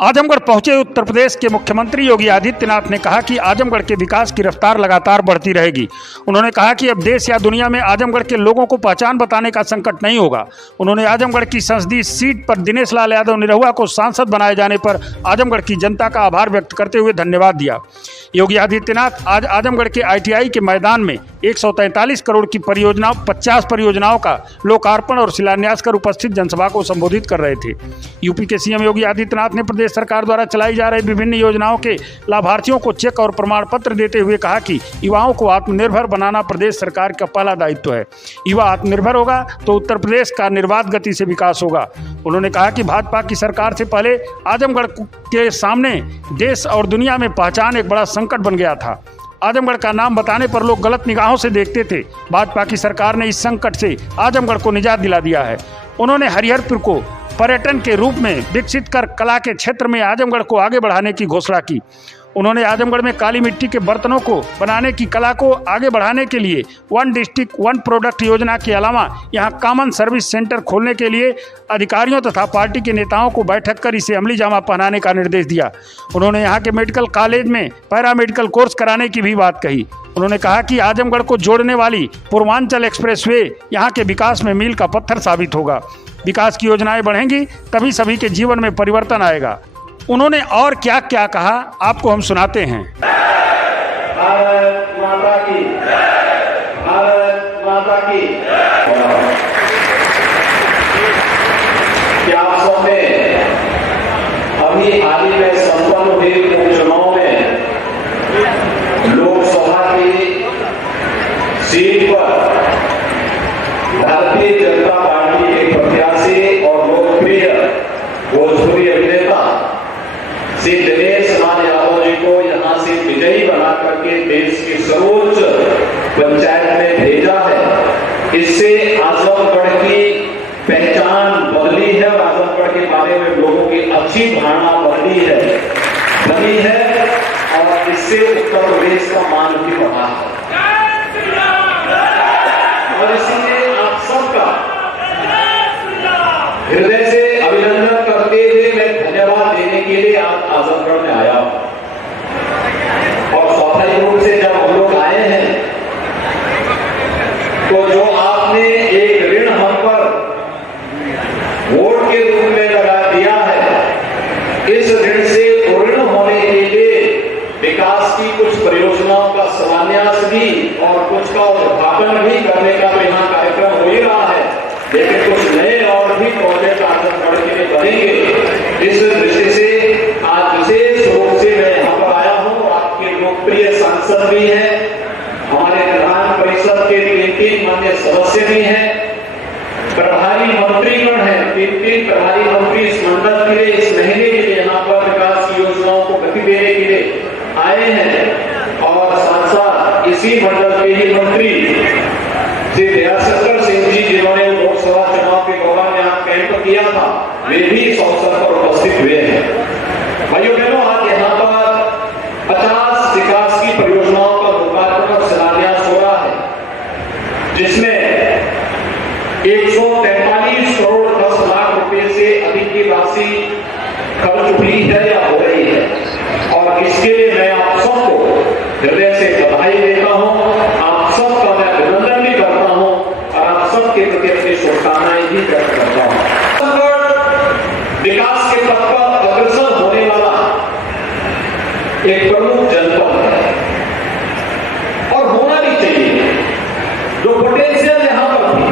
आजमगढ़ पहुंचे उत्तर प्रदेश के मुख्यमंत्री योगी आदित्यनाथ ने कहा कि आजमगढ़ के विकास की रफ्तार लगातार बढ़ती रहेगी। उन्होंने कहा कि अब देश या दुनिया में आजमगढ़ के लोगों को पहचान बताने का संकट नहीं होगा। उन्होंने आजमगढ़ की संसदीय सीट पर दिनेश लाल यादव निरहुआ को सांसद बनाए जाने पर आजमगढ़ की जनता का आभार व्यक्त करते हुए धन्यवाद दिया। योगी आदित्यनाथ आज आजमगढ़ के ITI के मैदान में 143 करोड़ की 50 परियोजनाओं का लोकार्पण और शिलान्यास कर उपस्थित जनसभा को संबोधित कर रहे थे। यूपी के CM योगी आदित्यनाथ ने प्रदेश सरकार द्वारा चलाई जा रही विभिन्न योजनाओं के लाभार्थियों को चेक और प्रमाण पत्र देते हुए कहा कि युवाओं को आत्मनिर्भर बनाना प्रदेश सरकार का पहला दायित्व है। युवा आत्मनिर्भर होगा तो उत्तर प्रदेश का निर्बाध गति से विकास होगा। उन्होंने कहा कि भाजपा की सरकार से पहले आजमगढ़ के सामने देश और दुनिया में पहचान एक बड़ा संकट बन गया था। आजमगढ़ का नाम बताने पर लोग गलत निगाहों से देखते थे। भाजपा की सरकार ने इस संकट से आजमगढ़ को निजात दिला दिया है। उन्होंने हरिहरपुर को पर्यटन के रूप में विकसित कर कला के क्षेत्र में आजमगढ़ को आगे बढ़ाने की घोषणा की। उन्होंने आजमगढ़ में काली मिट्टी के बर्तनों को बनाने की कला को आगे बढ़ाने के लिए 1 डिस्ट्रिक्ट 1 प्रोडक्ट योजना के अलावा यहां कॉमन सर्विस सेंटर खोलने के लिए अधिकारियों तथा पार्टी के नेताओं को बैठक कर इसे अमली जामा पहनाने का निर्देश दिया। उन्होंने यहां के मेडिकल कॉलेज में पैरामेडिकल कोर्स कराने की भी बात कही। उन्होंने कहा कि आजमगढ़ को जोड़ने वाली पूर्वांचल एक्सप्रेसवे यहाँ के विकास में मील का पत्थर साबित होगा। विकास की योजनाएं बढ़ेंगी तभी सभी के जीवन में परिवर्तन आएगा। उन्होंने और क्या क्या कहा आपको हम सुनाते हैं। भारत माता की, भारत माता की। क्या आप सबने अभी हाल ही में संपन्न हुए उपचुनाव में लोकसभा की सीट पर भारतीय जनता पार्टी के प्रत्याशी और लोकप्रिय भोजपुरी अभिनेता श्री दिनेश लाल यादव जी को यहां से विजयी बना करके देश की सर्वोच्च पंचायत में भेजा है। इससे आजमगढ़ की पहचान बदली है और आजमगढ़ के बारे में लोगों की अच्छी धारणा बनी है और इससे उत्तर प्रदेश का मान भी बढ़ा है। और इसलिए आप सबका हृदय से अभिनंदन करते हुए मैं धन्यवाद देने के लिए आज आजमगढ़ में आया हूं। और स्वाभाविक रूप से जब हम लोग आए हैं तो जो आपने एक ऋण हम पर वोट के रूप में लगा दिया है, इस ऋण से पूर्ण होने के लिए विकास की कुछ परियोजनाओं का शिलान्यास भी और कुछ का उद्घाटन भी करने का तो यहाँ कार्यक्रम हो ही रहा है, लेकिन कुछ नए और भी प्रोजेक्ट आजमगढ़ के लिए बनेंगे। इस दृष्टि से आज विशेष रूप से मैं यहाँ पर आया हूँ। आपके लोकप्रिय सांसद भी हैं, हमारे विधान परिषद के 3 माननीय सदस्य भी हैं, प्रभारी मंत्रीगण हैं, 3 प्रभारी मंत्री इस मंडल के लिए इस महीने के लिए यहाँ पर विकास की योजनाओं को गति देने के लिए आए हैं। और साथ साथ इसी मंडल के ही मंत्री श्री दयाशंकर सिंह जी जिन्होंने लोकसभा चुनाव के दौरान यहाँ कैंप किया था, वे भी इस अवसर पर उपस्थित हुए हैं। भाइयों बहनों, आज यहाँ पर 50 विकास की परियोजनाओं का लोकार्पण और शिलान्यास हो रहा है, जिसमें 143 करोड़ 10 लाख रुपए से अधिक की राशि खर्च हुई है या हो रही है। और इसके लिए मैं आप सबको हृदय से बधाई देता हूँ, आप सबका मैं अभिनंदन भी करता हूँ और आप सबके प्रति अपनी शुभकामनाएं भी व्यक्त करता हूँ। विकास के पथ पर अग्रसर होने वाला एक प्रमुख जनपद है और होना भी चाहिए। जो पोटेंशियल यहाँ पर थी,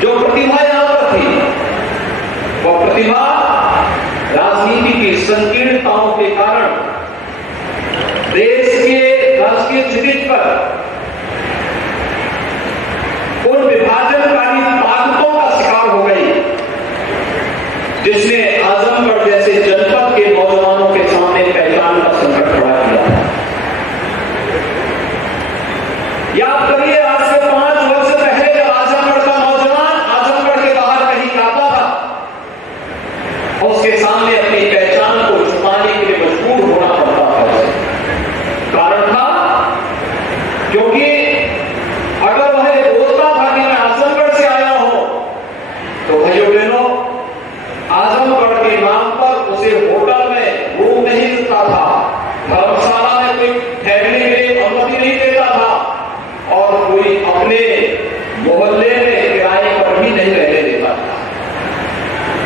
जो प्रतिभा यहाँ पर थी, वह प्रतिभा राजनीति की संकीर्णताओं के कारण देश के राजकीय क्षितिज पर उन विभाजनकारी ताकतों का शिकार हो गई, जिसने आजमगढ़ जैसे जनपद के नौजवानों के सामने पहचान का संकट खड़ा किया। याद करिए, आज से 5 वर्ष पहले जब आजमगढ़ का नौजवान आजमगढ़ के बाहर कहीं जाता था, उसके सामने अपनी पहचान को छुपाने के लिए मजबूर होना पड़ता था। कारण था क्योंकि अगर वह बोलता था कि मैं आजमगढ़ से आया हूं, तो भाइयों बहनों, आजमगढ़ धर्मशाला में कोई ठहरने के लिए अनुमति नहीं देता था और कोई अपने मोहल्ले में किराए पर भी नहीं रहने देता था।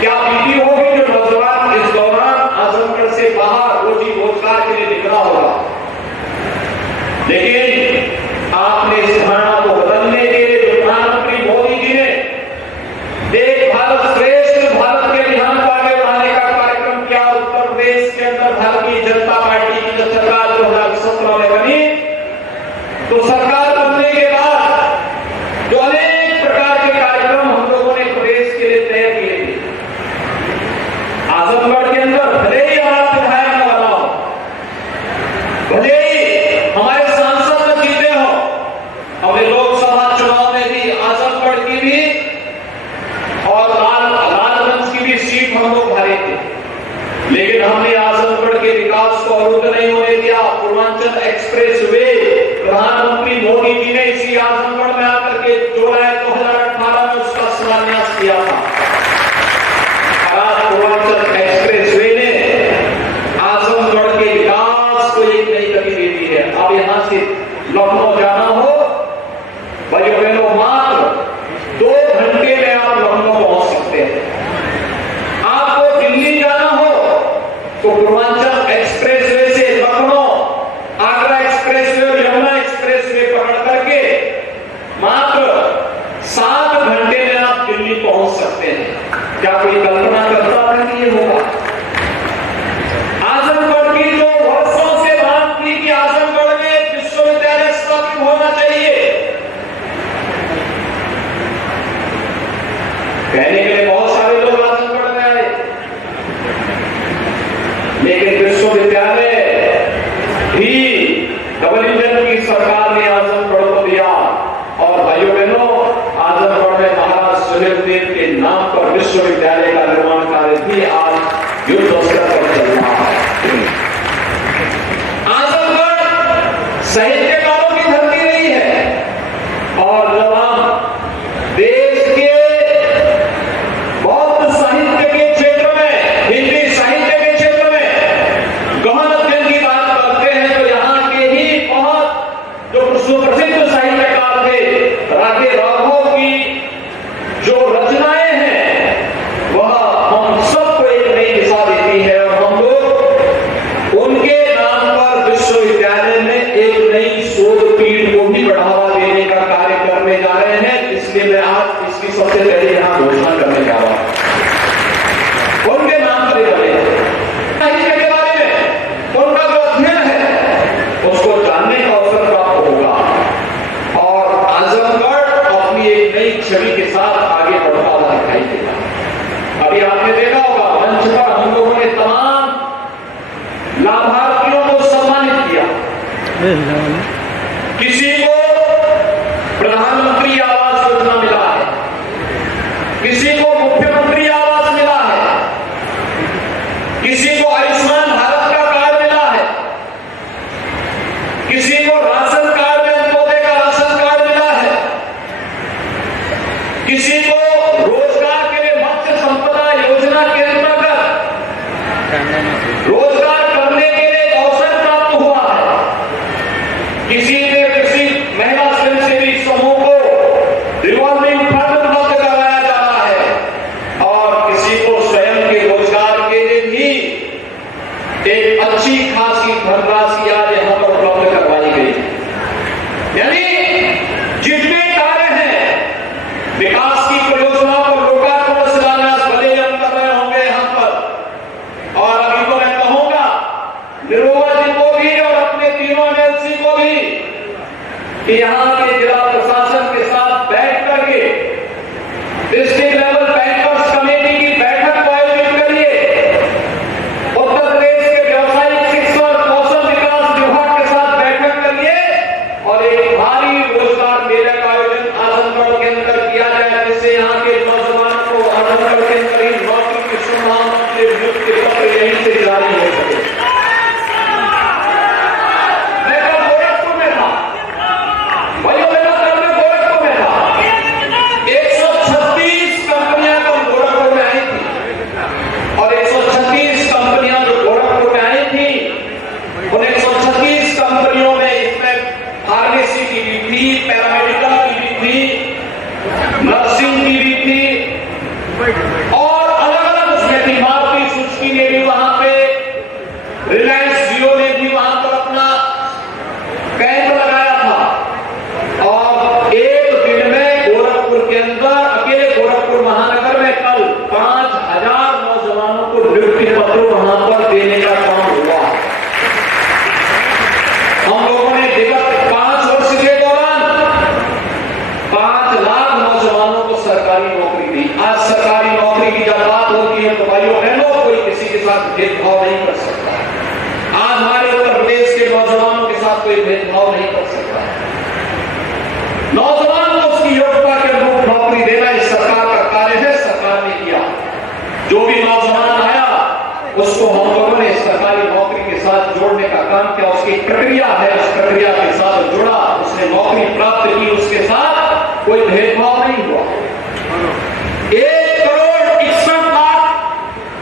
क्या बीती होगी जो नौजवान इस दौरान आजमगढ़ से बाहर रोजी रोजगार के लिए निकला होगा। लेकिन आपने इस धारणा को बदलने के लिए प्रधानमंत्री मोदी जी ने एक भारत श्रेष्ठ भारत के अभियान को आगे बढ़ाने का कार्यक्रम किया। उत्तर प्रदेश के अंदर भारतीय जनता पार्टी की जब सरकार 2017 में बनी तो सरकार बनने के बाद जो अनेक प्रकार के कार्यक्रम हम लोगों ने प्रदेश के लिए तय किए थे। आजमगढ़ के अंदर भले ही हमारा विधायक न बना हो, भले ही हमारे सांसद न जीते हो, हमने लोकसभा चुनाव में भी आजमगढ़ की भी और लालगंज की भी सीट हम लोग हारे थे, लेकिन हमने आजमगढ़ के विकास को अवरुद्ध नहीं होने दिया। पूर्वांचल एक्सप्रेस वे प्रधानमंत्री मोदी जी ने इसी आजमगढ़ में आकर के जुलाई 2018 में उसका शिलान्यास किया था। पूर्वांचल एक्सप्रेस वे ने आजमगढ़ के विकास को एक नई गति दे दी है। अब यहां से लखनऊ जाना हो, भाइयों बहनों, मात्र 2 घंटे में आप लखनऊ पहुंच सकते हैं। आपको दिल्ली जाना हो तो पूर्वांचल एक्सप्रेस वे से लखनऊ, आगरा एक्सप्रेस वे और यमुना एक्सप्रेस वे पकड़ करके मात्र 7 घंटे में आप दिल्ली पहुंच सकते हैं। क्या कोई कल्पना करता था कि ये होगा? आजमगढ़ की जो वर्षों से मांग थी कि आजमगढ़ में विश्वविद्यालय स्थापित होना चाहिए, कहने के लिए बहुत सारे लोग आजमगढ़ में आए, लेकिन विश्वविद्यालय भी डबल इंजन की सरकार ने आजमगढ़ को दिया। और भाइयों बहनों, आजमगढ़ में महाराज सुहेलदेव के नाम पर विश्वविद्यालय का निर्माण कार्य भी आज युद्ध स्तर पर चल रहा है। आजमगढ़ साहित्यकारों की धरती रही है और जब हम देश के बौद्ध साहित्य के क्षेत्र में, हिंदी साहित्य के क्षेत्र में गहन अध्ययन की बात करते हैं तो यहाँ के ही बहुत जो सुप्रसिद्ध साहित्यकार थे, राधे राघव की जो रचनाएं हैं वह हम सबको एक नई दिशा देती है और हम लोग उनके नाम पर विश्वविद्यालय में एक नई शोध पीठ को भी बढ़ावा देने का कार्य करने जा रहे हैं। इसलिए मैं आज इसकी सबसे पहले यहाँ घोषणा करने जा रहा हूं। उनके नाम पर साहित्य के बारे में उनका जो अध्ययन है उसको जानने का अवसर प्राप्त होगा और आजमगढ़ अपनी एक नई छवि के साथ आगे बढ़ता हुआ दिखाई देगा। अभी आपने देखा होगा मंच पर हम लोगों ने तमाम लाभार्थियों को सम्मानित किया। किसी को प्रधानमंत्री आवास योजना मिला है, किसी को मुख्यमंत्री आवास मिला है, किसी को आयुष्मान भारत का कार्ड मिला है, किसी को राशन कार्ड में अंत्योदय का राशन कार्ड मिला है, किसी को रोजगार के लिए मत्स्य संपदा योजना के अंतर्गत रोजगार करने के लिए एक अवसर प्राप्त हुआ है, किसी महिला स्वयंसेवी समूह को रिवॉल्विंग फंड उपलब्ध कराया जा रहा है और किसी को स्वयं के रोजगार के लिए भी एक अच्छी खासी धनराशि आज यहां पर उपलब्ध करवाई गई। यानी जितने कार्य हैं विकास की परियोजनाओं पर लोकार्पण शिलान्यास भले हम कर रहे होंगे यहां पर, और अभी तो मैं कहूंगा निरोगा जी को भी और अपने तीनों एमएलसी को भी कि यहां के जिला प्रशासन के साथ बैठ करके डिस्ट्रिक्ट लेवल बैंकर्स कमेटी की बैठक को आयोजित करिए। उत्तर प्रदेश के व्यवसायिक शिक्षा और कौशल विकास विभाग के साथ बैठक करिए और एक भारी रोजगार मेले का आयोजन आजमगढ़ के अंदर किया जाए, जिससे यहाँ के नौजवानों को आजमगढ़ के अंदर ही नौकरी की संभावना के नियुक्ति पत्र यहीं से जारी हो सके। मैं कल गोरखपुर में था, भाइयों बहनों भेदभाव नहीं कर सकता। आज हमारे उत्तर प्रदेश के नौजवानों के साथ कोई भेदभाव नहीं कर सकता। नौजवान को उसकी योग्यता के अनुरूप नौकरी देना इस सरकार का कार्य है, सरकार ने किया। जो भी नौजवान आया उसको हम लोगों ने सरकारी नौकरी के साथ जोड़ने का काम किया। उसकी प्रक्रिया है, उस प्रक्रिया के साथ जुड़ा, उसने नौकरी प्राप्त की, उसके साथ कोई भेदभाव नहीं हुआ। 1,61,00,000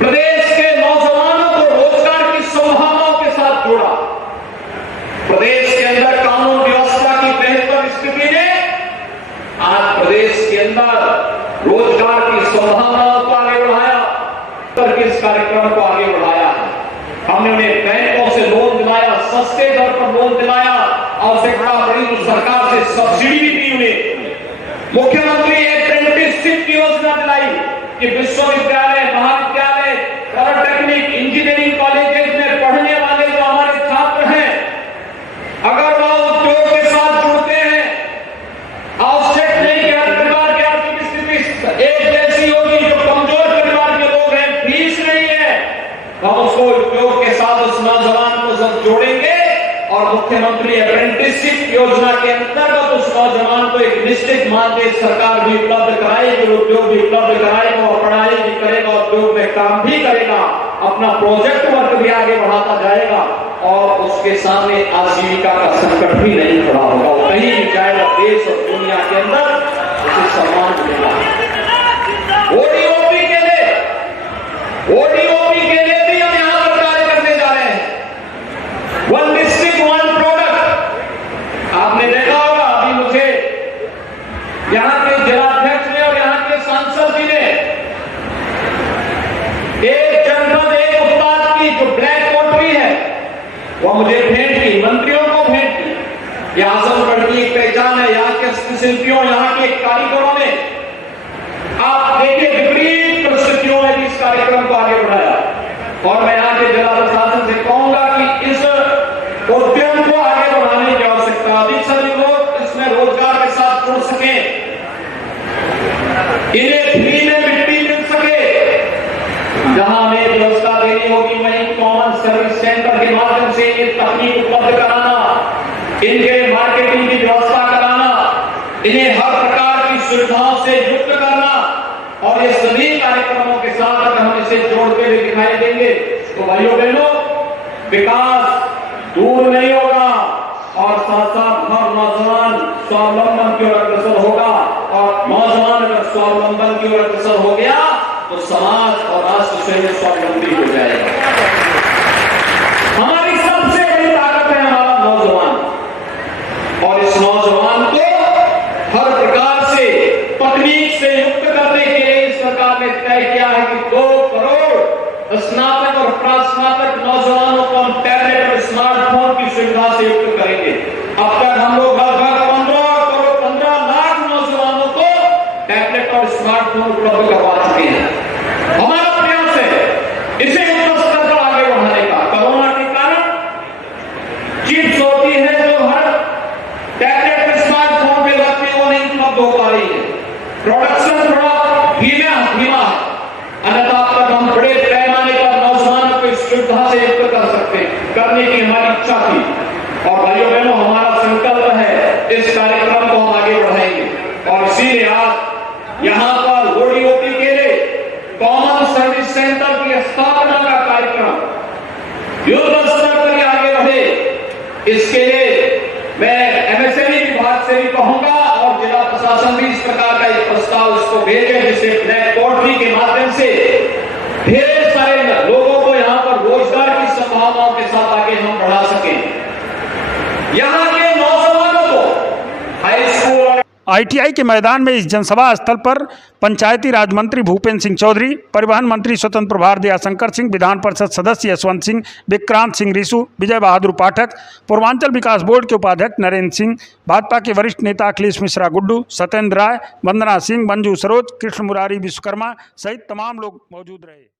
प्रदेश के नौजवानों को रोजगार की संभावनाओं के साथ जोड़ा। प्रदेश के अंदर कानून व्यवस्था की बेहतर स्थिति ने आज प्रदेश के अंदर रोजगार की संभावनाओं को आगे बढ़ाया, इस कार्यक्रम को आगे बढ़ाया है। हमने उन्हें बैंकों से लोन दिलाया, सस्ते दर पर लोन दिलाया, आवश्यकता पड़ी तो सरकार से सब्सिडी भी दी उन्हें। मुख्यमंत्री अप्रेंटिसशिप की योजना दिलाई कि विश्वविद्यालय, महाविद्यालय, पॉलिटेक्निक, इंजीनियरिंग कॉलेज में पढ़ने वाले जो हमारे छात्र हैं, अगर वह उद्योग के साथ जुड़ते हैं, आवश्यक नहीं कि हर परिवार की आर्थिक स्थिति एक जैसी होगी। जो कमजोर परिवार के लोग हैं, फीस नहीं है, हम उसको उद्योग के साथ उस नौजवान को सब जोड़ेंगे और मुख्यमंत्री अप्रेंटिसशिप योजना के अंतर्गत उस नौजवान को एक निश्चित मानदेय सरकार भी उपलब्ध कराएगी, उद्योग भी उपलब्ध कराएगा और पढ़ाई भी करेगा, उद्योग में काम भी करेगा, अपना प्रोजेक्ट वर्क भी आगे बढ़ाता जाएगा और उसके सामने आजीविका का संकट भी नहीं खड़ा होगा। वो कहीं भी जाएगा, देश और दुनिया के अंदर उसे सम्मान मिलेगा। ओडीओपी के लिए भी हम यहां पर कार्य करने जा रहे हैं। वन डिस्ट्रिक्ट वन प्रोडक्ट, आपने देखा होगा अभी मुझे यहां के जिलाध्यक्ष ने और यहां के सांसद जी ने एक जनपद एक उत्पाद की जो ब्लैक पोल्ट्री है वो मुझे भेंट की, मंत्रियों को भेंट की। यह आजमगढ़ की एक पहचान है, यहाँ के हस्तशिल्पियों, यहाँ के कारीगरों ने आप देखिए विपरीत परिस्थितियों में भी इस कार्यक्रम को आगे बढ़ाया। और मैं यहाँ के जिला प्रशासन से कहूंगा कि इस उद्यम को आगे बढ़ाने की आवश्यकता, अधिक से अधिक लोग इसमें रोजगार के साथ जुड़ सके, इन्हें फ्री में मिट्टी मिल सके। जहां हमें व्यवस्था देनी होगी वहीं कॉमन सर्विस सेंटर के माध्यम से ये तकनीक उपलब्ध कराना, इनके मार्केटिंग की व्यवस्था कराना, इन्हें हर प्रकार की सुविधाओं से युक्त करना और ये सभी कार्यक्रमों के साथ अगर हम इसे जोड़ते हुए दिखाई देंगे तो भाइयों बहनों विकास दूर नहीं होगा और साथ साथ हर नौजवान स्वावलंबन की ओर अग्रसर होगा और नौजवान अगर स्वावलंबन की ओर अग्रसर हो गया तो समाज और राष्ट्र स्वयं स्वावलंबी हो जाएगा। हमारी सबसे बड़ी ताकत है हमारा नौजवान और इस नौजवान को हर प्रकार से तकनीक से युक्त करने के लिए इस सरकार ने तय किया है कि 2 करोड़ स्नातक और प्रास्नातक नौजवानों को हम टैबलेट और स्मार्टफोन की सुविधा से युक्त करेंगे। अब तक हम लोग लगभग 15 लाख नौजवानों को टैबलेट और स्मार्टफोन उपलब्ध करवा चुके हैं। हमारा प्रयास है इसे उच्च स्तर पर आगे बढ़ाने का। कोरोना के कारण चिप्स होती है जो हर टैबलेट और स्मार्टफोन पे लगती है, वो नहीं उपलब्ध हो पा रही है। प्रोडक्शन थोड़ा धीमा है, अन्यथा तक हम बड़े पैमाने पर नौजवानों को इस सुविधा से युक्त कर सकते हैं, करने की हमारी इच्छा थी। और भाइयों बहनों हमारा संकल्प है इस कार्यक्रम को हम आगे बढ़ाएंगे और इसीलिए आज यहाँ पर ओडीओपी के लिए कॉमन सर्विस सेंटर की स्थापना का कार्यक्रम युद्ध स्तर पर आगे बढ़े। इसके लिए मैं एमएसएमई विभाग से भी कहूंगा और जिला प्रशासन भी इस प्रकार का एक प्रस्ताव इसको भेजे जिससे ब्लैक पोल्ट्री के माध्यम से ढेर सारे लोगों को यहाँ पर रोजगार की संभावनाओं के साथ आगे हम बढ़ा सकें। यहाँ के नौजवानों को हाई स्कूल आईटीआई के मैदान में इस जनसभा स्थल पर पंचायती राज मंत्री भूपेंद्र सिंह चौधरी, परिवहन मंत्री स्वतंत्र प्रभार दयाशंकर सिंह, विधान परिषद सदस्य यशवंत सिंह, विक्रांत सिंह रिसू, विजय बहादुर पाठक, पूर्वांचल विकास बोर्ड के उपाध्यक्ष नरेंद्र सिंह, भाजपा के वरिष्ठ नेता अखिलेश मिश्रा गुड्डू, सत्येंद्र राय, वंदना सिंह, मंजू सरोज, कृष्ण मुरारी विश्वकर्मा सहित तमाम लोग मौजूद रहे।